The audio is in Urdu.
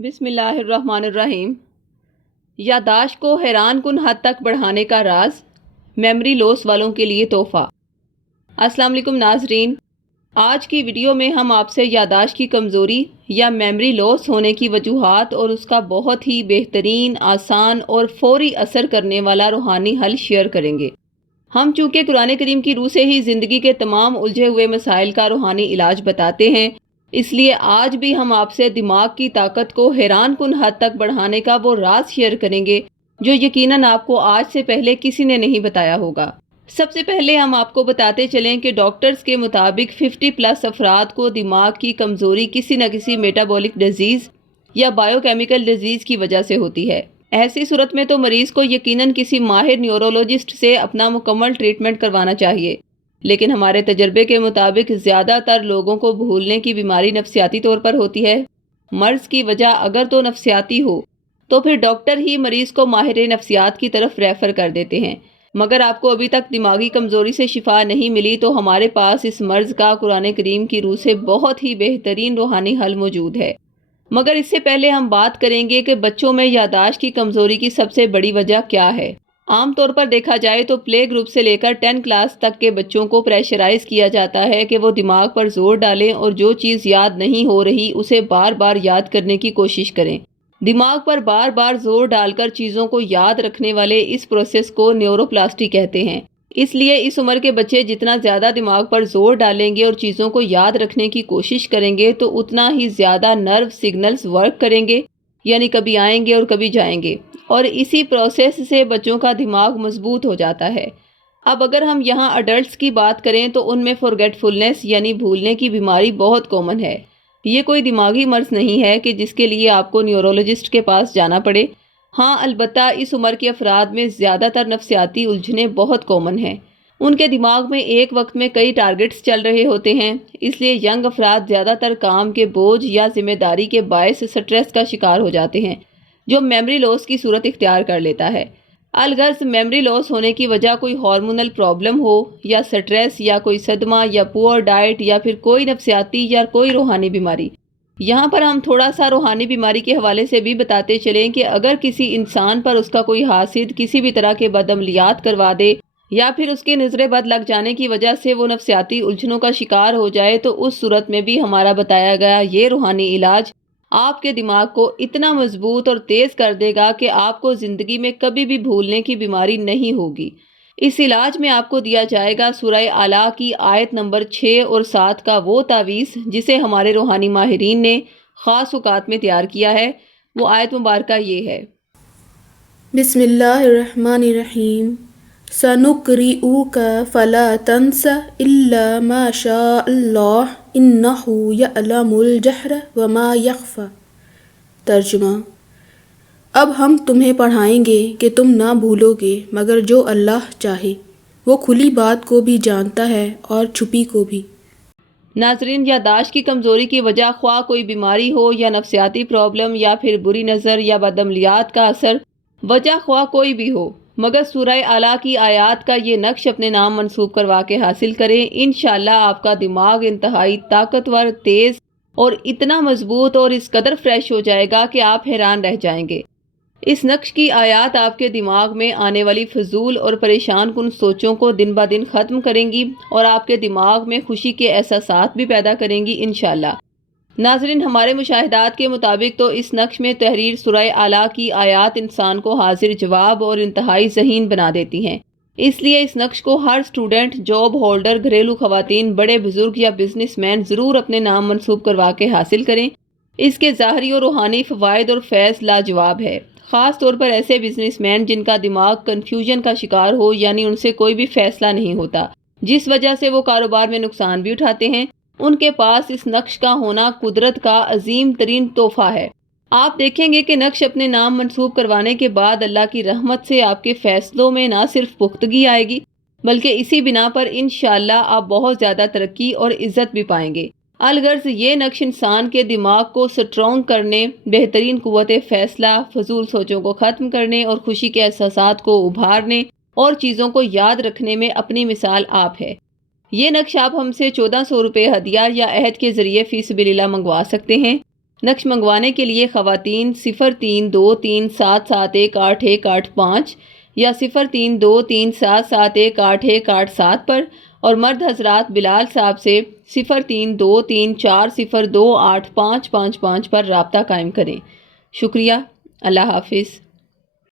بسم اللہ الرحمن الرحیم۔ یادداشت کو حیران کن حد تک بڑھانے کا راز، میموری لاس والوں کے لیے تحفہ۔ السلام علیکم ناظرین، آج کی ویڈیو میں ہم آپ سے یادداشت کی کمزوری یا میموری لاس ہونے کی وجوہات اور اس کا بہت ہی بہترین، آسان اور فوری اثر کرنے والا روحانی حل شیئر کریں گے۔ ہم چونکہ قرآن کریم کی روح سے ہی زندگی کے تمام الجھے ہوئے مسائل کا روحانی علاج بتاتے ہیں، اس لیے آج بھی ہم آپ سے دماغ کی طاقت کو حیران کن حد تک بڑھانے کا وہ راز شیئر کریں گے جو یقیناً آپ کو آج سے پہلے کسی نے نہیں بتایا ہوگا۔ سب سے پہلے ہم آپ کو بتاتے چلیں کہ ڈاکٹرز کے مطابق 50+ افراد کو دماغ کی کمزوری کسی نہ کسی میٹابولک ڈیزیز یا بائیو کیمیکل ڈیزیز کی وجہ سے ہوتی ہے۔ ایسی صورت میں تو مریض کو یقیناً کسی ماہر نیورولوجسٹ سے اپنا مکمل ٹریٹمنٹ کروانا چاہیے، لیکن ہمارے تجربے کے مطابق زیادہ تر لوگوں کو بھولنے کی بیماری نفسیاتی طور پر ہوتی ہے۔ مرض کی وجہ اگر تو نفسیاتی ہو تو پھر ڈاکٹر ہی مریض کو ماہر نفسیات کی طرف ریفر کر دیتے ہیں۔ مگر آپ کو ابھی تک دماغی کمزوری سے شفا نہیں ملی تو ہمارے پاس اس مرض کا قرآن کریم کی روح سے بہت ہی بہترین روحانی حل موجود ہے۔ مگر اس سے پہلے ہم بات کریں گے کہ بچوں میں یادداشت کی کمزوری کی سب سے بڑی وجہ کیا ہے۔ عام طور پر دیکھا جائے تو پلے گروپ سے لے کر 10 کلاس تک کے بچوں کو پریشرائز کیا جاتا ہے کہ وہ دماغ پر زور ڈالیں اور جو چیز یاد نہیں ہو رہی اسے بار بار یاد کرنے کی کوشش کریں۔ دماغ پر بار بار زور ڈال کر چیزوں کو یاد رکھنے والے اس پروسیس کو نیوروپلاسٹی کہتے ہیں۔ اس لیے اس عمر کے بچے جتنا زیادہ دماغ پر زور ڈالیں گے اور چیزوں کو یاد رکھنے کی کوشش کریں گے تو اتنا ہی زیادہ نرو سگنلز ورک کریں گے، یعنی کبھی آئیں گے اور کبھی جائیں گے، اور اسی پروسیس سے بچوں کا دماغ مضبوط ہو جاتا ہے۔ اب اگر ہم یہاں اڈلٹس کی بات کریں تو ان میں فورگیٹفولنس یعنی بھولنے کی بیماری بہت کامن ہے۔ یہ کوئی دماغی مرض نہیں ہے کہ جس کے لیے آپ کو نیورولوجسٹ کے پاس جانا پڑے۔ ہاں، البتہ اس عمر کے افراد میں زیادہ تر نفسیاتی الجھنیں بہت کامن ہیں۔ ان کے دماغ میں ایک وقت میں کئی ٹارگٹس چل رہے ہوتے ہیں، اس لیے ینگ افراد زیادہ تر کام کے بوجھ یا ذمہ داری کے باعث سٹریس کا شکار ہو جاتے ہیں، جو میموری لاس کی صورت اختیار کر لیتا ہے۔ الغرض میموری لاس ہونے کی وجہ کوئی ہارمونل پرابلم ہو یا سٹریس یا کوئی صدمہ یا پور ڈائٹ یا پھر کوئی نفسیاتی یا کوئی روحانی بیماری۔ یہاں پر ہم تھوڑا سا روحانی بیماری کے حوالے سے بھی بتاتے چلیں کہ اگر کسی انسان پر اس کا کوئی حاسد کسی بھی طرح کے بدعملیات کروا دے یا پھر اس کے نظر بد لگ جانے کی وجہ سے وہ نفسیاتی الجھنوں کا شکار ہو جائے تو اس صورت میں بھی ہمارا بتایا گیا یہ روحانی علاج آپ کے دماغ کو اتنا مضبوط اور تیز کر دے گا کہ آپ کو زندگی میں کبھی بھی بھولنے کی بیماری نہیں ہوگی۔ اس علاج میں آپ کو دیا جائے گا سورہ اعلیٰ کی آیت نمبر 6 اور 7 کا وہ تعویذ جسے ہمارے روحانی ماہرین نے خاص اوقات میں تیار کیا ہے۔ وہ آیت مبارکہ یہ ہے: بسم اللہ الرحمن الرحیم سَنُقْرِئُكَ فَلَا تَنْسَ إِلَّا مَا شَاءَ اللَّهُ إِنَّهُ يَعْلَمُ الْجَهْرَ وَمَا يَخْفَى۔ ترجمہ: اب ہم تمہیں پڑھائیں گے کہ تم نہ بھولو گے مگر جو اللہ چاہے، وہ کھلی بات کو بھی جانتا ہے اور چھپی کو بھی۔ ناظرین، یادداشت کی کمزوری کی وجہ خواہ کوئی بیماری ہو یا نفسیاتی پرابلم یا پھر بری نظر یا بدعملیات کا اثر، وجہ خواہ کوئی بھی ہو، مگر سورہ اعلیٰ کی آیات کا یہ نقش اپنے نام منسوب کروا کے حاصل کریں، انشاءاللہ آپ کا دماغ انتہائی طاقتور، تیز اور اتنا مضبوط اور اس قدر فریش ہو جائے گا کہ آپ حیران رہ جائیں گے۔ اس نقش کی آیات آپ کے دماغ میں آنے والی فضول اور پریشان کن سوچوں کو دن بہ دن ختم کریں گی اور آپ کے دماغ میں خوشی کے احساسات بھی پیدا کریں گی انشاءاللہ۔ ناظرین، ہمارے مشاہدات کے مطابق تو اس نقش میں تحریر سورہ اعلیٰ کی آیات انسان کو حاضر جواب اور انتہائی ذہین بنا دیتی ہیں۔ اس لیے اس نقش کو ہر اسٹوڈنٹ، جاب ہولڈر، گھریلو خواتین، بڑے بزرگ یا بزنس مین ضرور اپنے نام منسوب کروا کے حاصل کریں۔ اس کے ظاہری اور روحانی فوائد اور فیض لاجواب ہے، خاص طور پر ایسے بزنس مین جن کا دماغ کنفیوژن کا شکار ہو، یعنی ان سے کوئی بھی فیصلہ نہیں ہوتا، جس وجہ سے وہ کاروبار میں نقصان بھی اٹھاتے ہیں۔ ان کے پاس اس نقش کا ہونا قدرت کا عظیم ترین تحفہ ہے۔ آپ دیکھیں گے کہ نقش اپنے نام منسوب کروانے کے بعد اللہ کی رحمت سے آپ کے فیصلوں میں نہ صرف پختگی آئے گی بلکہ اسی بنا پر انشاءاللہ آپ بہت زیادہ ترقی اور عزت بھی پائیں گے۔ الغرض یہ نقش انسان کے دماغ کو سٹرونگ کرنے، بہترین قوت فیصلہ، فضول سوچوں کو ختم کرنے اور خوشی کے احساسات کو ابھارنے اور چیزوں کو یاد رکھنے میں اپنی مثال آپ ہے۔ یہ نقش آپ ہم سے 1400 روپے ہدیہ یا عہد کے ذریعے فی سبیل اللہ منگوا سکتے ہیں۔ نقش منگوانے کے لیے خواتین 032377181885 یا 032377181887 پر اور مرد حضرات بلال صاحب سے 0323402855 پر رابطہ قائم کریں۔ شکریہ۔ اللہ حافظ۔